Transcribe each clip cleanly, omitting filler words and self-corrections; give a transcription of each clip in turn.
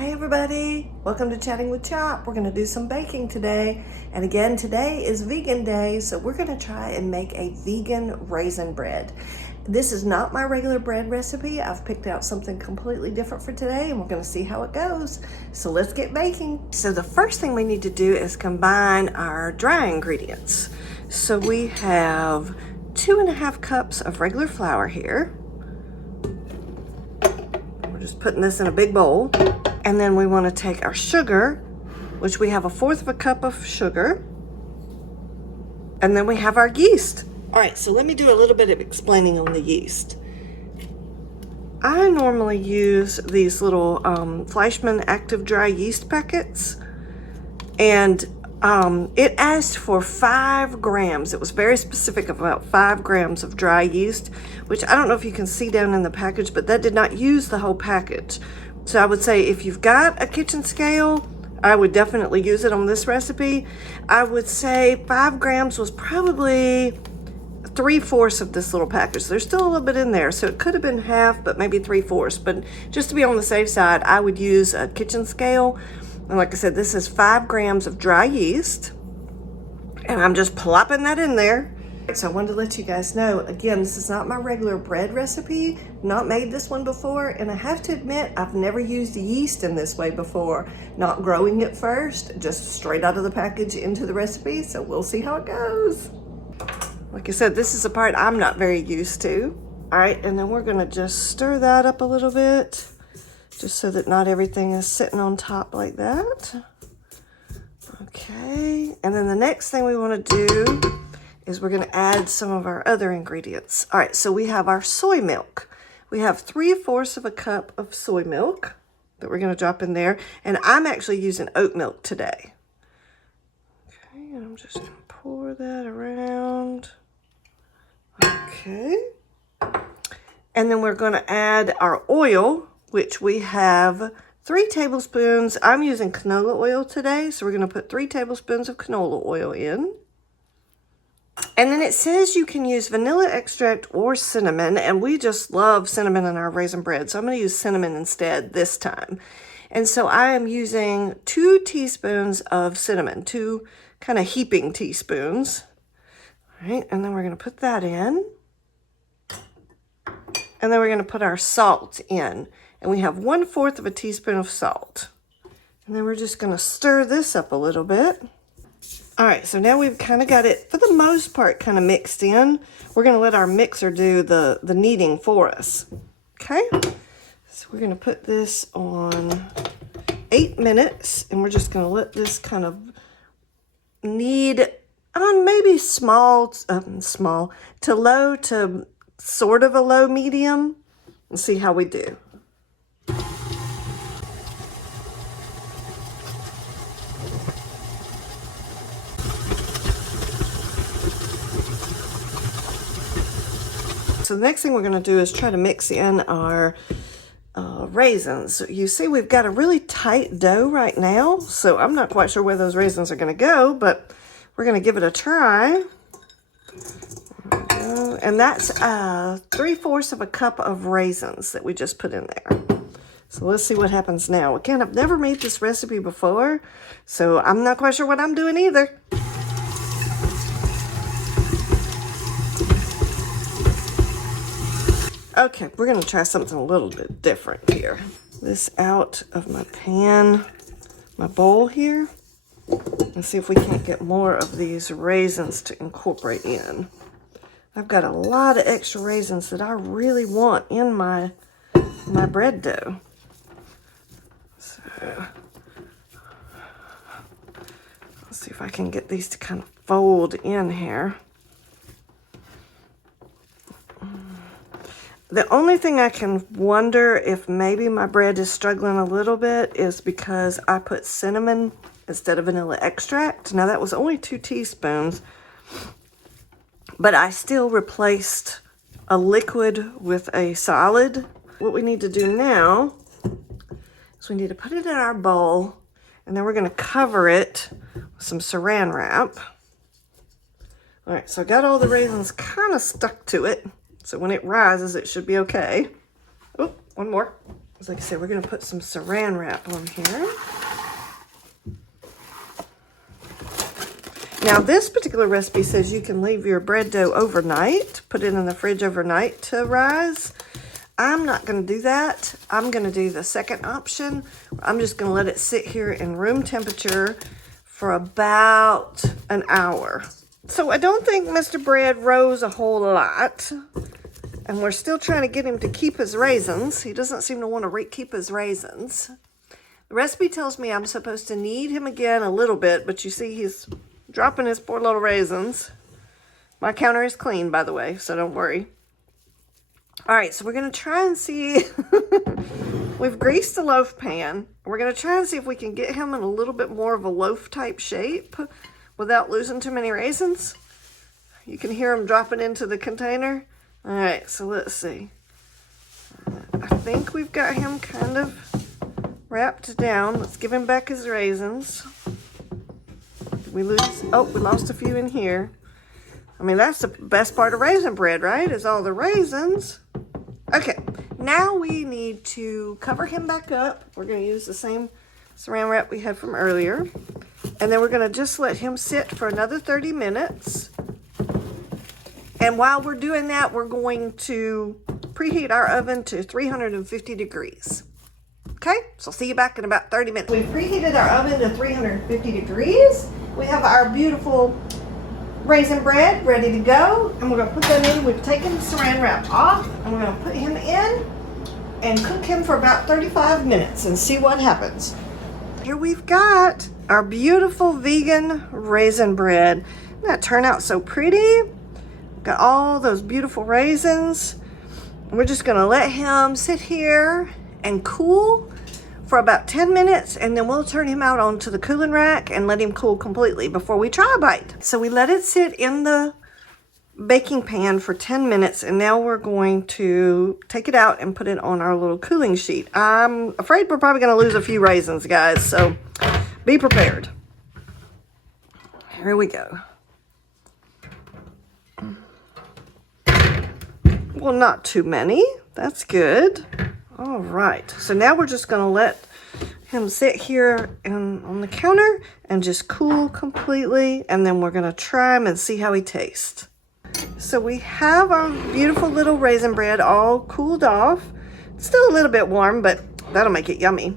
Hey everybody, welcome to Chatting with Chop. We're gonna do some baking today. And again, today is vegan day, so we're gonna try and make a vegan raisin bread. This is not my regular bread recipe. I've picked out something completely different for today and we're gonna see how it goes. So let's get baking. So the first thing we need to do is combine our dry ingredients. So we have 2.5 cups of regular flour here. We're just putting this in a big bowl. And then we want to take our sugar, which we have 1/4 cup of sugar. And then we have our yeast. All right, so let me do a little bit of explaining on the yeast. I normally use these little Fleischmann Active Dry Yeast packets. And it asked for 5 grams. It was very specific about 5 grams of dry yeast, which I don't know if you can see down in the package, but that did not use the whole package. So I would say if you've got a kitchen scale, I would definitely use it on this recipe. I would say 5 grams was probably 3/4 of this little package. There's still a little bit in there, so it could have been half, but maybe 3/4. But just to be on the safe side, I would use a kitchen scale. And like I said, this is 5 grams of dry yeast, and I'm just plopping that in there. So I wanted to let you guys know, again, this is not my regular bread recipe, not made this one before, and I have to admit, I've never used yeast in this way before, not growing it first, just straight out of the package into the recipe, so we'll see how it goes. Like I said, this is a part I'm not very used to. All right, and then we're gonna just stir that up a little bit, just so that not everything is sitting on top like that. Okay, and then the next thing we wanna do is we're going to add some of our other ingredients. All right, so we have our soy milk. We have 3/4 cup of soy milk that we're going to drop in there, and I'm actually using oat milk today. Okay, and I'm just going to pour that around. Okay, and then we're going to add our oil, which we have 3 tablespoons. I'm using canola oil today, so we're going to put 3 tablespoons of canola oil in. And then it says you can use vanilla extract or cinnamon, and we just love cinnamon in our raisin bread, so I'm going to use cinnamon instead this time. And so I am using 2 teaspoons of cinnamon, 2 kind of heaping teaspoons. All right, and then we're going to put that in. And then we're going to put our salt in, and we have 1/4 teaspoon of salt. And then we're just going to stir this up a little bit. All right, so now we've kind of got it, for the most part, kind of mixed in. We're going to let our mixer do the kneading for us, okay? So we're going to put this on 8 minutes, and we're just going to let this kind of knead on maybe small to low to sort of a low medium, and see how we do. So the next thing we're going to do is try to mix in our raisins. You see we've got a really tight dough right now, so I'm not quite sure where those raisins are going to go, but we're going to give it a try. And that's 3/4 cup of raisins that we just put in there. So let's see what happens now. Again, I've never made this recipe before, so I'm not quite sure what I'm doing either. Okay, we're going to try something a little bit different here. This out of my pan, my bowl here, and see if we can't get more of these raisins to incorporate in. I've got a lot of extra raisins that I really want in my bread dough. So, let's see if I can get these to kind of fold in here. The only thing I can wonder if maybe my bread is struggling a little bit is because I put cinnamon instead of vanilla extract. Now that was only 2 teaspoons, but I still replaced a liquid with a solid. What we need to do now is we need to put it in our bowl, and then we're going to cover it with some saran wrap. All right, so I got all the raisins kind of stuck to it. So when it rises, it should be okay. Oh, one more. Like I said, we're going to put some saran wrap on here. Now, this particular recipe says you can leave your bread dough overnight, put it in the fridge overnight to rise. I'm not going to do that. I'm going to do the second option. I'm just going to let it sit here in room temperature for about an hour. So I don't think Mr. Bread rose a whole lot. And we're still trying to get him to keep his raisins. He doesn't seem to want to keep his raisins. The recipe tells me I'm supposed to knead him again a little bit, but you see he's dropping his poor little raisins. My counter is clean, by the way, so don't worry. All right, so we're going to try and see. We've greased the loaf pan. We're going to try and see if we can get him in a little bit more of a loaf type shape without losing too many raisins. You can hear them dropping into the container. All right, so let's see. I think we've got him kind of wrapped down. Let's give him back his raisins. Did we lose? Oh, we lost a few in here. I mean, that's the best part of raisin bread, right? Is all the raisins. Okay, now we need to cover him back up. We're going to use the same saran wrap we had from earlier. And then we're going to just let him sit for another 30 minutes. And while we're doing that, we're going to preheat our oven to 350 degrees. Okay, so I'll see you back in about 30 minutes. We've preheated our oven to 350 degrees. We have our beautiful raisin bread ready to go. And we're going to put that in. We've taken the saran wrap off. And we're going to put him in and cook him for about 35 minutes and see what happens. Here we've got our beautiful vegan raisin bread. Doesn't that turn out so pretty? Got all those beautiful raisins. We're just gonna let him sit here and cool for about 10 minutes, and then we'll turn him out onto the cooling rack and let him cool completely before we try a bite. So we let it sit in the baking pan for 10 minutes, and now we're going to take it out and put it on our little cooling sheet. I'm afraid we're probably gonna lose a few raisins, guys, so be prepared. Here we go. Well, not too many. That's good. All right. So now we're just going to let him sit here on the counter and just cool completely. And then we're going to try him and see how he tastes. So we have our beautiful little raisin bread all cooled off. It's still a little bit warm, but that'll make it yummy.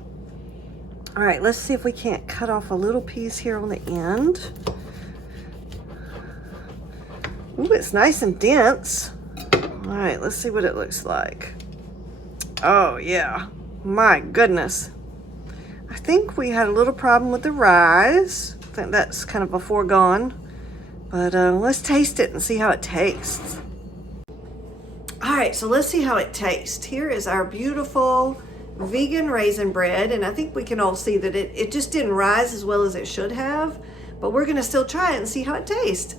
All right. Let's see if we can't cut off a little piece here on the end. Ooh, it's nice and dense. All right, let's see what it looks like. Oh, yeah. My goodness. I think we had a little problem with the rise. I think that's kind of a foregone. But let's taste it and see how it tastes. All right, so let's see how it tastes. Here is our beautiful vegan raisin bread. And I think we can all see that it just didn't rise as well as it should have. But we're going to still try it and see how it tastes.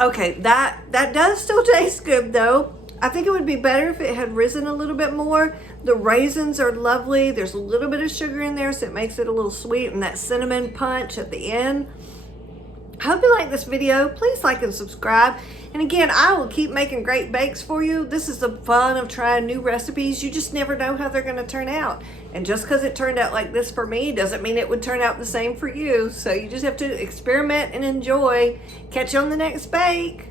Okay, that does still taste good though. I think it would be better if it had risen a little bit more. The raisins are lovely. There's a little bit of sugar in there, so it makes it a little sweet, and that cinnamon punch at the end. I hope you like this video. Please like and subscribe. And again, I will keep making great bakes for you. This is the fun of trying new recipes. You just never know how they're going to turn out. And just because it turned out like this for me doesn't mean it would turn out the same for you. So you just have to experiment and enjoy. Catch you on the next bake.